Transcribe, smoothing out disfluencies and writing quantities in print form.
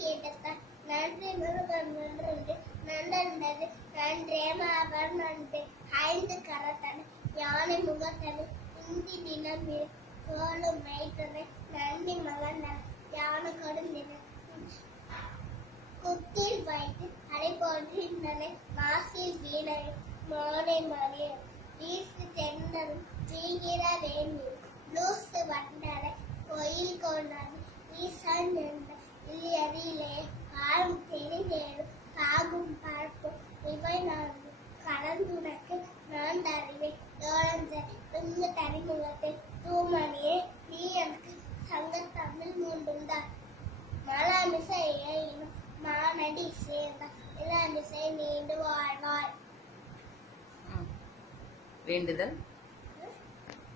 கேட்டத்தான் நன்றி முருகன் ஒன்று நன்றது நன்றே மாபர் நன்றி 5 கரத்தனை யானை முகத்தனை இந்தி தினம் தோளும் மைத்தனை நன்றி மகன் யானை கொடுந்தின குத்தில் வைத்து அடை போன்றின்றனை மாசில் வீணை மோனை மறிய வீசு தென்னரும் வீங்கிற வேண்டி லூசு வண்டனை கோயில் கொண்டாடி ஈசான் என்ற இல்லியறியிலே ஆளும் தெரிந்தேனும் காகும் பார்ப்பும் இவை நான் கலந்துனக்கு நான் அறிவேன் யோழஞ்ச துங்கு தனிமுகத்தில் தூமணியே நீ எனக்கு சங்க தமிழ் மூன்றுந்தான் மலாமிசையே இன்னும் மானடி சேர்ந்தால் இளமிசை நீண்டு வாழ்வாய். வேண்டுதல்